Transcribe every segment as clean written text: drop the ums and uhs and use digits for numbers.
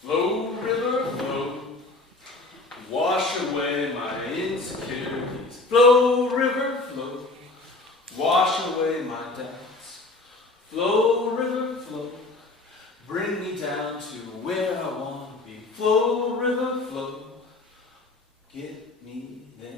Flow, river, flow, wash away my insecurities. Flow, river, flow, wash away my doubts. Flow, river, flow, bring me down to where I want to be. Flow, river, flow, get me there.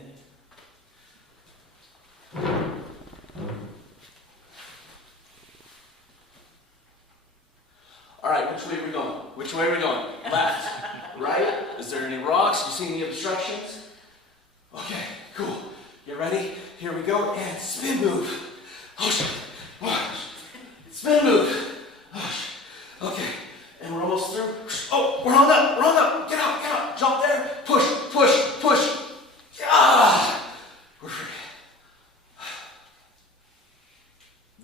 All right, which way are we going? Which way are we going? Left, right? Is there any rocks? You see any obstructions? Okay, cool. You ready? Here we go. And spin move. Spin move. Okay, and we're almost through. Oh, we're on up, we're on up. Get out, jump there. Push, push, push. Yeah! We're free.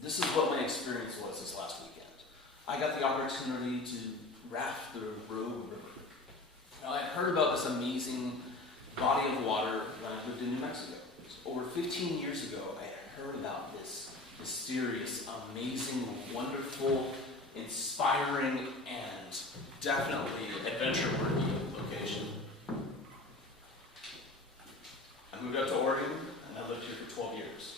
This is what my experience was this last weekend. I got the opportunity to raft the Rogue River. Now, I'd heard about this amazing body of water when I lived in New Mexico. Over 15 years ago, I had heard about this mysterious, amazing, wonderful, inspiring, and definitely adventure-worthy location. I moved out to Oregon, and I lived here for 12 years.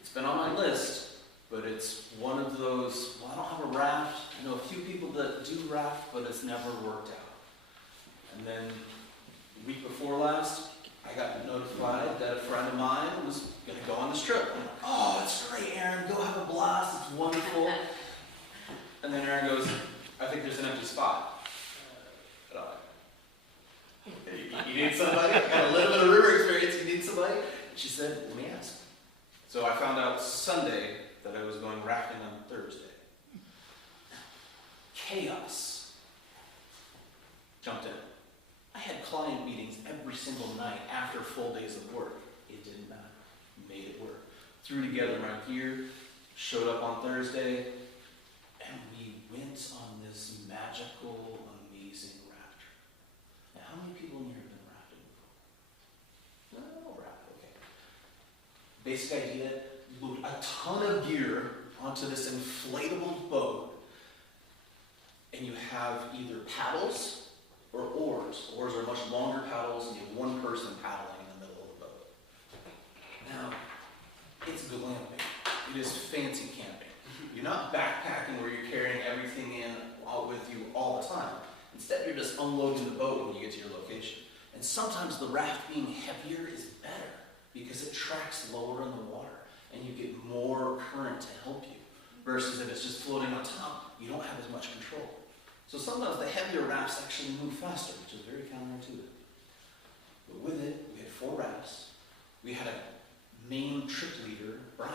It's been on my list, but it's one of those, well, I don't have a raft. I know a few people that do raft, but it's never worked out. And then, the week before last, I got notified that a friend of mine was going to go on this trip. I'm like, oh, it's great, Aaron. Go have a blast. It's wonderful. And then Aaron goes, I think there's an empty spot. You need somebody? I got a little bit of river experience. You need somebody? And she said, let me ask. So I found out Sunday that I was going rafting on Thursday. Chaos jumped in. I had client meetings every single night after full days of work. It didn't matter. Made it work. Threw together my gear, showed up on Thursday, and we went on this magical, amazing raft trip. Now, how many people in here have been rafting before? No, raft, okay. Basic idea, load a ton of gear onto this inflatable boat, and you have either paddles or oars. Oars are much longer paddles, and you have one person paddling in the middle of the boat. Now, it's glamping. It is fancy camping. You're not backpacking where you're carrying everything in all with you all the time. Instead, you're just unloading the boat when you get to your location. And sometimes the raft being heavier is better because it tracks lower in the water and you get more current to help you. Versus if it's just floating on top, you don't have as much control. So sometimes the heavier rafts actually move faster, which is very counterintuitive. But with it, we had 4 rafts. We had a main trip leader, Brian,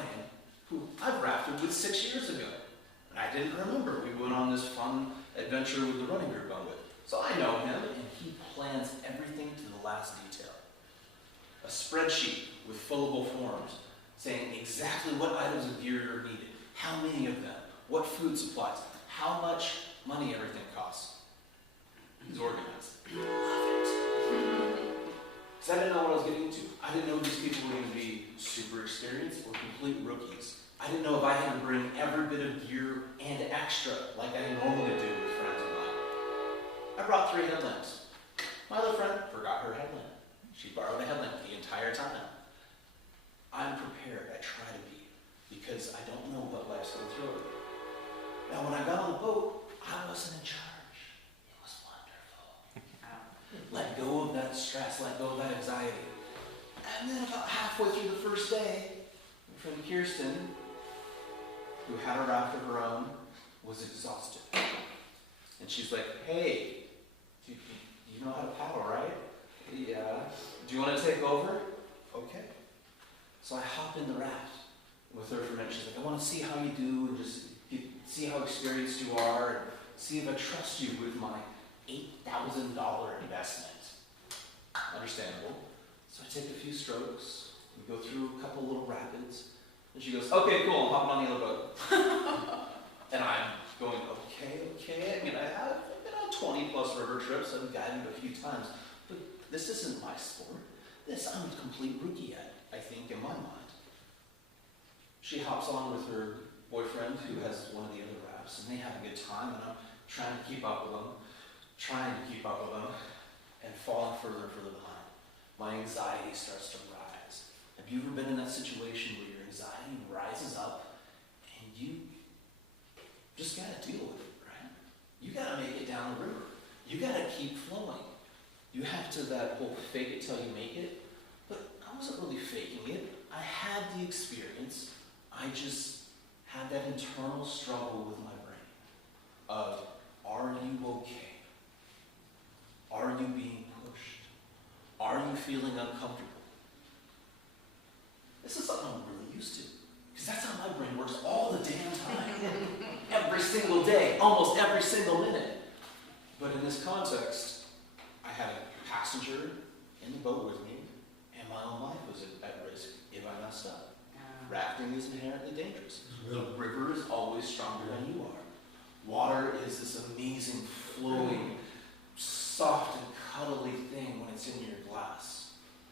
who I've rafted with 6 years ago. And I didn't remember. We went on this fun adventure with the running group I'm with. So I know him, and he plans everything to the last detail. A spreadsheet with fillable forms saying exactly what items of gear are needed, how many of them, what food supplies, how much money everything costs. He's organized. Love it. Because I didn't know what I was getting into. I didn't know these people were going to be super experienced or complete rookies. I didn't know if I had to bring every bit of gear and extra like I normally do with friends of mine. I brought 3 headlamps. My other friend forgot her headlamp. She borrowed a headlamp the entire time. I'm prepared. I try to be, because I don't know what life's going to throw at me. Now, when I got on the boat, I wasn't in charge. It was wonderful. Let go of that stress, let go of that anxiety. And then about halfway through the first day, my friend Kirsten, who had a raft of her own, was exhausted. And she's like, hey, you know how to paddle, right? Yeah. Do you want to take over? Okay. So I hopped in the raft with her for a minute. She's like, I want to see how you do and just see how experienced you are and see if I trust you with my $8,000 investment. Understandable. So I take a few strokes. We go through a couple little rapids. And she goes, okay, cool, I'm hopping on the other boat. And I'm going, okay. I mean, I've been on 20 plus river trips. I've guided a few times. But this isn't my sport. I'm a complete rookie at, I think, in my mind. She hops on with her boyfriend, who has one of the other laps, and they have a good time, and I'm trying to keep up with them, and falling further and further behind. My anxiety starts to rise. Have you ever been in that situation where your anxiety rises up, and you just gotta deal with it, right? You gotta make it down the river. You gotta keep flowing. You have to that whole fake it till you make it, but I wasn't really faking it. I had the experience. I just had that internal struggle with my brain of, are you okay? Are you being pushed? Are you feeling uncomfortable? This is something I'm really used to, because that's how my brain works all the damn time. Every single day, almost every single minute. But in this context, I had a passenger in the boat with me, and my own life was at risk if I messed up. Rafting is inherently dangerous. The river is always stronger than you are. Water is this amazing, flowing, soft and cuddly thing when it's in your glass.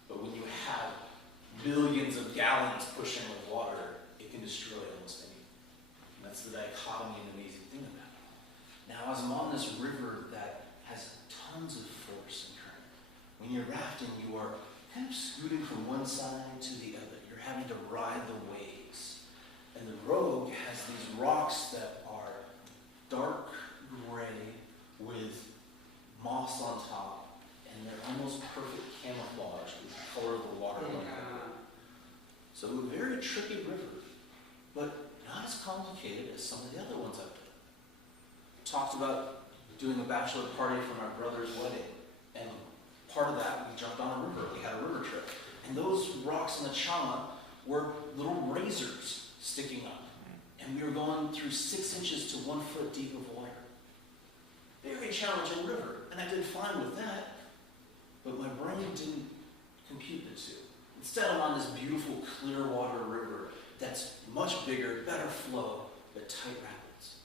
But when you have billions of gallons pushing with water, it can destroy almost anything. And that's the dichotomy and amazing thing about it. Now, as I'm on this river that has tons of force and current, when you're rafting, you are kind of scooting from one side to the other. You're having to ride the waves. And the rogue has these rocks that are dark gray with moss on top, and they're almost perfect camouflage with the color of the water. So a very tricky river, but not as complicated as some of the other ones I've done. Talked about doing a bachelor party for my brother's wedding, and part of that, we jumped on a river. We had a river trip. And those rocks in the chama were little razors sticking up. And we were going through 6 inches to 1 foot deep of water. Very challenging river. And I did fine with that, but my brain didn't compute the two. Instead, I'm on this beautiful, clear water river that's much bigger, better flow, but tight rapids.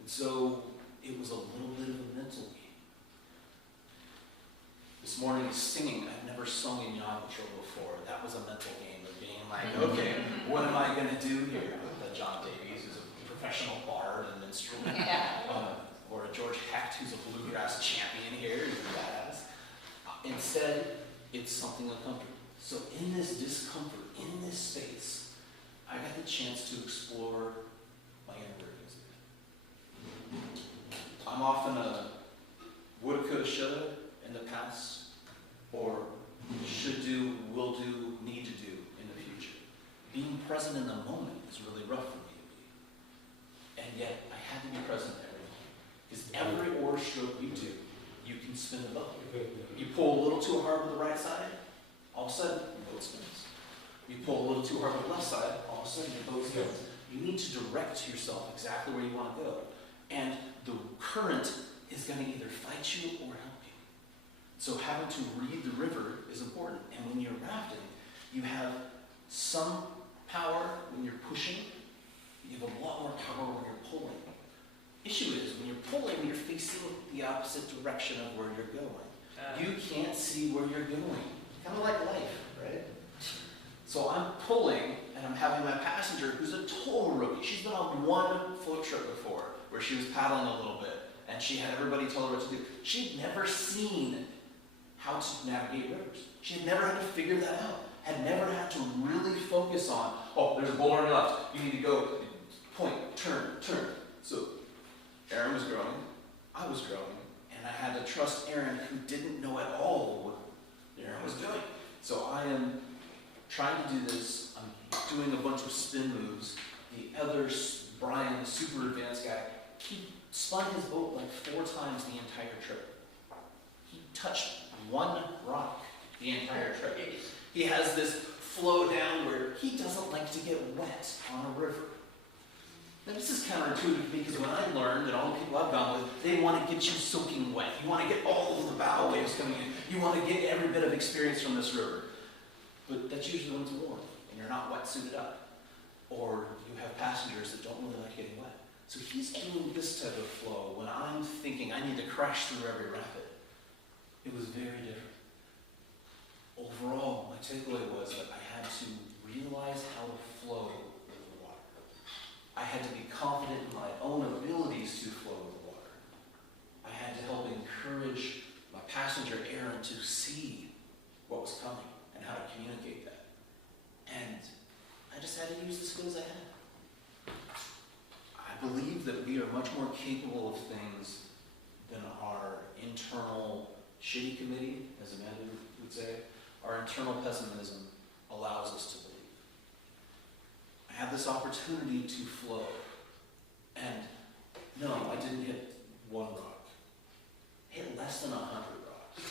And so it was a little bit of a mental game. This morning singing, I've never sung in Yom Patrol before. That was a mental game of being like, okay, what am I going to do here? John Davies, who's a professional bard and minstrel, or a George Hecht, who's a bluegrass champion here, who's a badass. Instead, it's something uncomfortable. So in this discomfort, in this space, I got the chance to explore my inner workings. I'm often a woulda, coulda, shoulda in the past, or should do, will do, need to do in the future. Being present in the moment is really rough for me to be. And yet, I had to be present every moment. Because every oar stroke you do, you can spin a boat. You pull a little too hard with the right side, all of a sudden, your boat spins. You pull a little too hard with the left side, all of a sudden, your boat spins. You need to direct yourself exactly where you want to go. And the current is going to either fight you or help you. So having to read the river is important. And when you're rafting, you have some power when you're pushing. You have a lot more power when you're pulling. Issue is, when you're pulling, you're facing the opposite direction of where you're going. You can't see where you're going. Kind of like life, right? So I'm pulling, and I'm having my passenger, who's a total rookie. She's been on one float trip before, where she was paddling a little bit, and she had everybody tell her what to do. She'd never seen how to navigate rivers. She had never had to figure that out. Had never had to really focus on, oh, there's a boulder on your left. You need to go, point, turn. So Aaron was growing, I was growing, and I had to trust Aaron, who didn't know at all what Aaron was doing. So I am trying to do this. I'm doing a bunch of spin moves. The other, Brian, the super advanced guy, he spun his boat like 4 times the entire trip. He touched one rock the entire trip. He has this flow down where he doesn't like to get wet on a river. Now this is counterintuitive because when I learned, and all the people I've gone with, they want to get you soaking wet. You want to get all of the bow waves coming in. You want to get every bit of experience from this river. But that's usually when it's warm and you're not wetsuited up. Or you have passengers that don't really like getting wet. So he's doing this type of flow when I'm thinking I need to crash through every rapid. It was very different. Overall, my takeaway was that I had to realize how to flow with the water. I I had to be confident in my own abilities to flow with the water. I had to help encourage my passenger, Aaron, to see what was coming and how to communicate that. And I just had to use the skills I had. I believe that we are much more capable of things than our internal shitty committee, as Amanda would say. Our internal pessimism allows us to believe. I had this opportunity to flow. And no, I didn't hit one rock. I hit less than 100 rocks.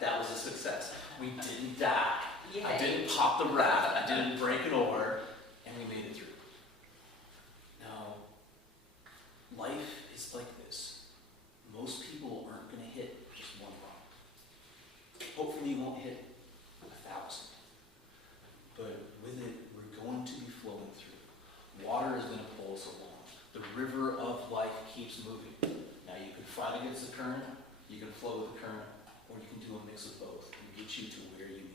That was a success. We didn't die. Yay. I didn't pop the raft. I didn't break an oar. And we made it through. Now, life is like this. Most people aren't going to hit just one rock. Hopefully you won't hit 1,000. But with it, we're going to be flowing through. Water is going to pull us along. The river of life keeps moving. Now you can fight against the current, you can flow with the current, or you can do a mix of both and get you to where you